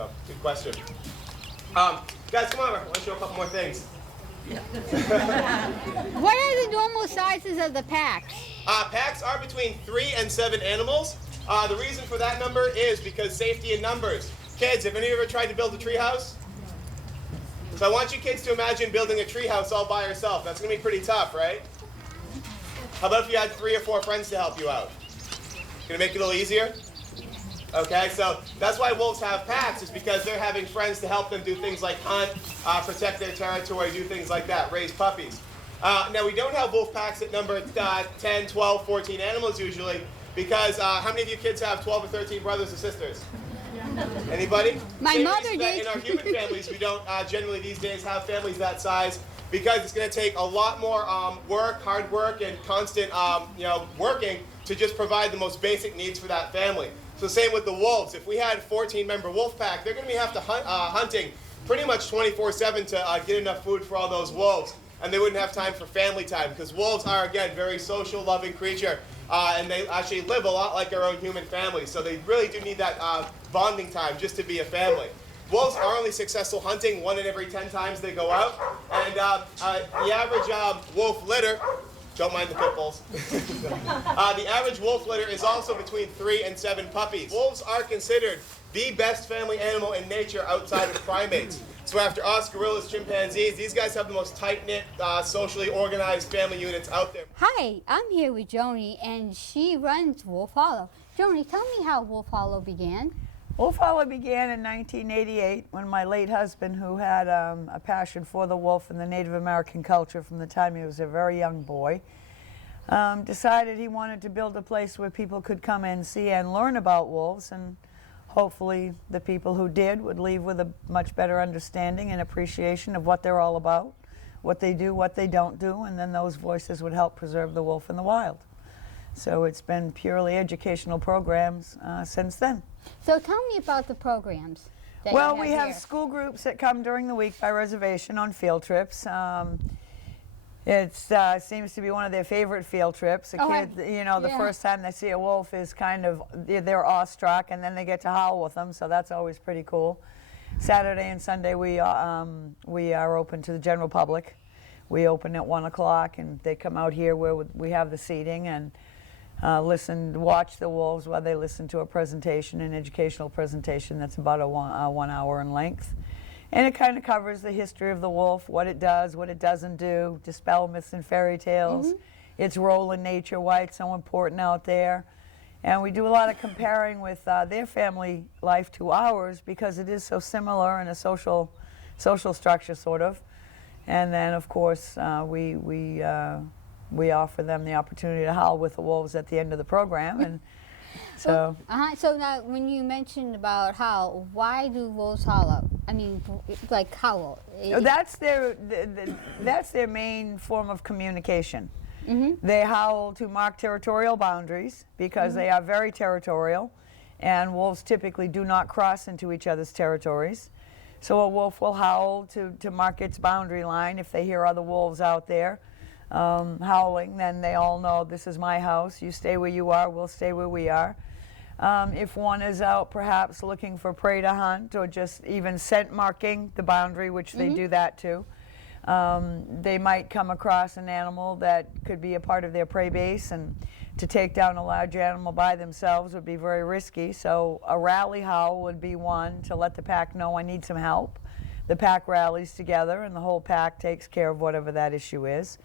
So, good question. Guys, come on, I want to show a couple more things. What are the normal sizes of the packs? Packs are between 3 and 7 animals. The reason for that number is because safety in numbers. Kids, have any of you ever tried to build a tree house? So I want you kids to imagine building a tree house all by yourself. That's going to be pretty tough, right? How about if you had 3 or 4 friends to help you out? Going to make it a little easier? Okay, so that's why wolves have packs, is because they're having friends to help them do things like hunt, protect their territory, do things like that, raise puppies. Now, we don't have wolf packs that number 10, 12, 14 animals usually, because how many of you kids have 12 or 13 brothers or sisters? Anybody? My mother did. In our human families, we don't generally these days have families that size, because it's going to take a lot more work, hard work, and constant working to just provide the most basic needs for that family. So same with the wolves. If we had a 14-member wolf pack, they're going to have to hunting pretty much 24/7 to get enough food for all those wolves. And they wouldn't have time for family time, because wolves are, again, very social, loving creature. And they actually live a lot like our own human families. So they really do need that bonding time just to be a family. Wolves are only successful hunting 1 in every 10 times they go out. And the average wolf litter, don't mind the pit bulls. The average wolf litter is also between 3 and 7 puppies. Wolves are considered the best family animal in nature outside of primates. So after us, gorillas, chimpanzees, these guys have the most tight-knit, socially organized family units out there. Hi, I'm here with Joni, and she runs Wolf Hollow. Joni, tell me how Wolf Hollow began. Wolf Hollow began in 1988 when my late husband, who had a passion for the wolf and the Native American culture from the time he was a very young boy, decided he wanted to build a place where people could come and see and learn about wolves, and hopefully the people who did would leave with a much better understanding and appreciation of what they're all about, what they do, what they don't do, and then those voices would help preserve the wolf in the wild. So it's been purely educational programs since then. So tell me about the programs that Well, you we have have here. school groups that come during the week by reservation on field trips. It seems to be one of their favorite field trips. The kids, the first time they see a wolf is kind of, they're awestruck, and then they get to howl with them, so that's always pretty cool. Saturday and Sunday we are open to the general public. We open at 1 o'clock, and they come out here where we have the seating and watch the wolves while they listen to a presentation, an educational presentation that's about a 1 hour in length. And it kind of covers the history of the wolf, what it does, what it doesn't do, dispel myths and fairy tales, its role in nature, why it's so important out there. And we do a lot of comparing with their family life to ours, because it is so similar in a social structure, sort of. And then, of course, we offer them the opportunity to howl with the wolves at the end of the program. And so, So now, when you mentioned about howl, why do wolves howl? I mean, like howl. that's their main form of communication. They howl to mark territorial boundaries, because they are very territorial, and wolves typically do not cross into each other's territories. So a wolf will howl to mark its boundary line. If they hear other wolves out there howling, then they all know, this is my house, you stay where you are, we'll stay where we are. If one is out perhaps looking for prey to hunt, or just even scent marking the boundary, which they do that too, they might come across an animal that could be a part of their prey base, and to take down a large animal by themselves would be very risky. So a rally howl would be one to let the pack know, I need some help. The pack rallies together, and the whole pack takes care of whatever that issue is.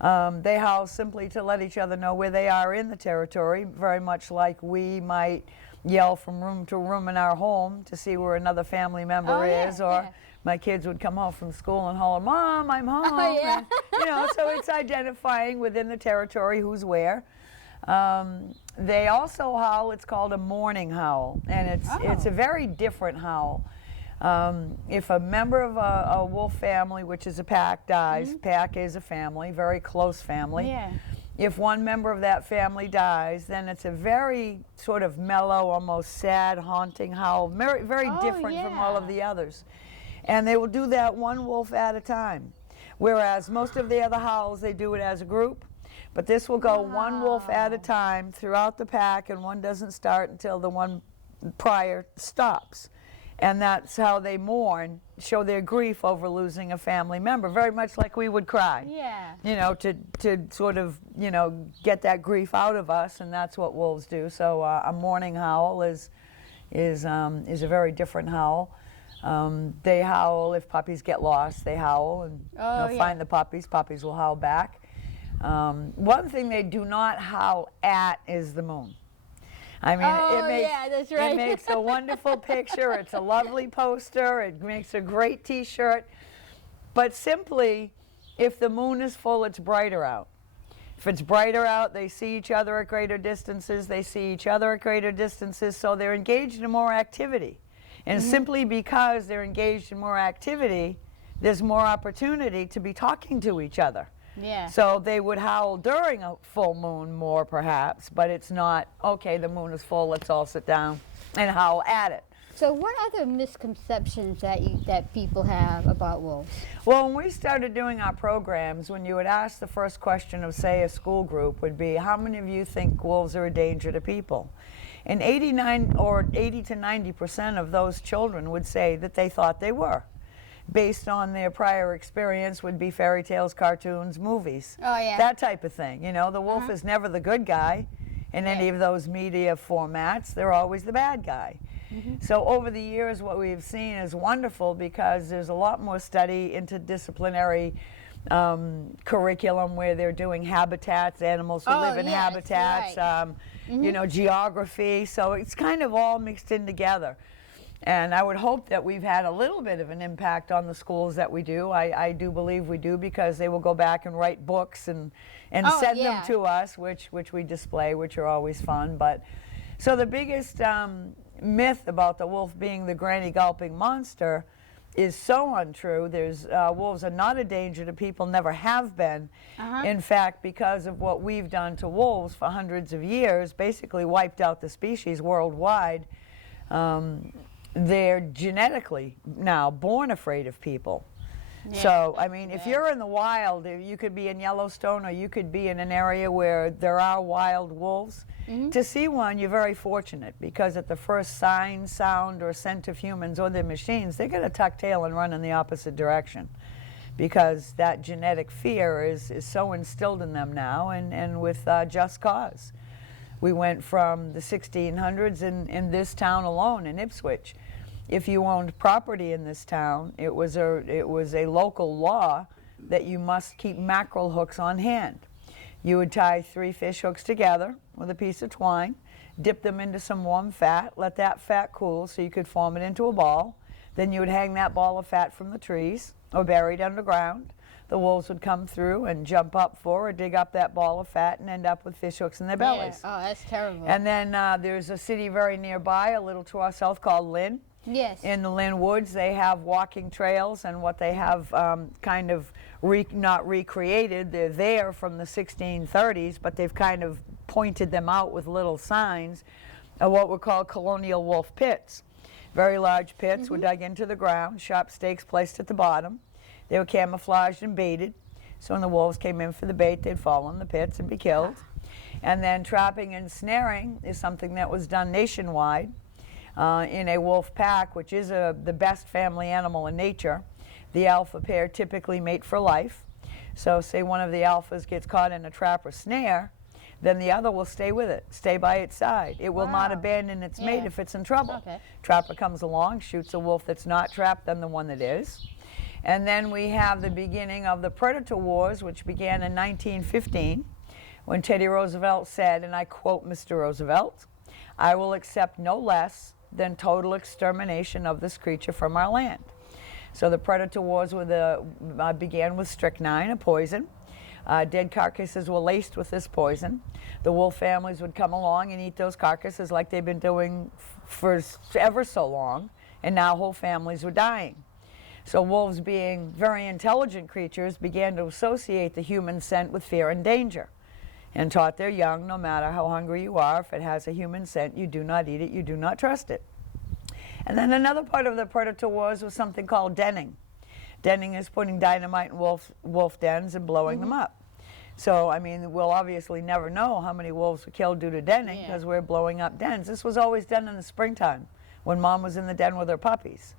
They howl simply to let each other know where they are in the territory, very much like we might yell from room to room in our home to see where another family member is, or my kids would come home from school and holler, Mom, I'm home. And, so it's identifying within the territory who's where. They also howl, it's called a morning howl, and it's a very different howl. If a member of a wolf family, which is a pack, dies, pack is a family, very close family. If one member of that family dies, then it's a very sort of mellow, almost sad, haunting howl, very different from all of the others. And they will do that one wolf at a time. Whereas most of the other howls, they do it as a group. But this will go one wolf at a time throughout the pack, and one doesn't start until the one prior stops. And that's how they mourn, show their grief over losing a family member, very much like we would cry. Yeah. You know, to sort of, you know, get that grief out of us, and that's what wolves do. So a mourning howl is a very different howl. They howl if puppies get lost. They howl and they'll find the puppies. Puppies will howl back. One thing they do not howl at is the moon. I mean, that's right. It makes a wonderful picture. It's a lovely poster. It makes a great T-shirt. But simply, if the moon is full, it's brighter out. If it's brighter out, they see each other at greater distances. They see each other at greater distances, so they're engaged in more activity. And simply because they're engaged in more activity, there's more opportunity to be talking to each other. Yeah. So they would howl during a full moon more perhaps, but it's not, okay, the moon is full, let's all sit down and howl at it. So what other misconceptions that people have about wolves? Well, when we started doing our programs, when you would ask the first question of, say, a school group would be, how many of you think wolves are a danger to people? And 80 to 90% of those children would say that they thought they were, based on their prior experience would be fairy tales, cartoons, movies. Oh, yeah. That type of thing. You know, the wolf is never the good guy in any of those media formats. They're always the bad guy. So over the years, what we've seen is wonderful because there's a lot more study, interdisciplinary curriculum where they're doing habitats, animals who live in habitats, you know, geography. So it's kind of all mixed in together. And I would hope that we've had a little bit of an impact on the schools that we do. I do believe we do, because they will go back and write books and send them to us, which we display, which are always fun. But so the biggest myth about the wolf being the granny gulping monster is so untrue. There's wolves are not a danger to people, never have been. In fact, because of what we've done to wolves for hundreds of years, basically wiped out the species worldwide. They're genetically now born afraid of people. So, I mean, if you're in the wild, you could be in Yellowstone or you could be in an area where there are wild wolves. To see one, you're very fortunate, because at the first sign, sound, or scent of humans or their machines, they're going to tuck tail and run in the opposite direction, because that genetic fear is so instilled in them now, and with just cause. We went from the 1600s in this town alone, in Ipswitch. If you owned property in this town, it was a local law that you must keep mackerel hooks on hand. You would tie 3 fish hooks together with a piece of twine, dip them into some warm fat, let that fat cool so you could form it into a ball. Then you would hang that ball of fat from the trees or buried underground. The wolves would come through and jump up for or dig up that ball of fat and end up with fish hooks in their bellies. Oh, that's terrible. And then there's a city very nearby, a little to our south, called Lynn. Yes. In the Lynn Woods, they have walking trails, and what they have kind of not recreated, they're there from the 1630s, but they've kind of pointed them out with little signs of what were called colonial wolf pits. Very large pits were dug into the ground, sharp stakes placed at the bottom. They were camouflaged and baited, so when the wolves came in for the bait, they'd fall in the pits and be killed. And then trapping and snaring is something that was done nationwide. In a wolf pack, which is the best family animal in nature, the alpha pair typically mate for life. So say one of the alphas gets caught in a trap or snare, then the other will stay with it, stay by its side. It will not abandon its mate if it's in trouble. Trapper comes along, shoots a wolf that's not trapped, then the one that is. And then we have the beginning of the predator wars, which began in 1915, when Teddy Roosevelt said, and I quote Mr. Roosevelt, "I will accept no less than total extermination of this creature from our land." So the predator wars began with strychnine, a poison. Dead carcasses were laced with this poison. The wolf families would come along and eat those carcasses like they've been doing for ever so long, and now whole families were dying. So wolves, being very intelligent creatures, began to associate the human scent with fear and danger, and taught their young, no matter how hungry you are, if it has a human scent, you do not eat it, you do not trust it. And then another part of the predator wars was something called denning. Denning is putting dynamite in wolf dens and blowing them up. So, I mean, we'll obviously never know how many wolves were killed due to denning, because we're blowing up dens. This was always done in the springtime, when mom was in the den with her puppies.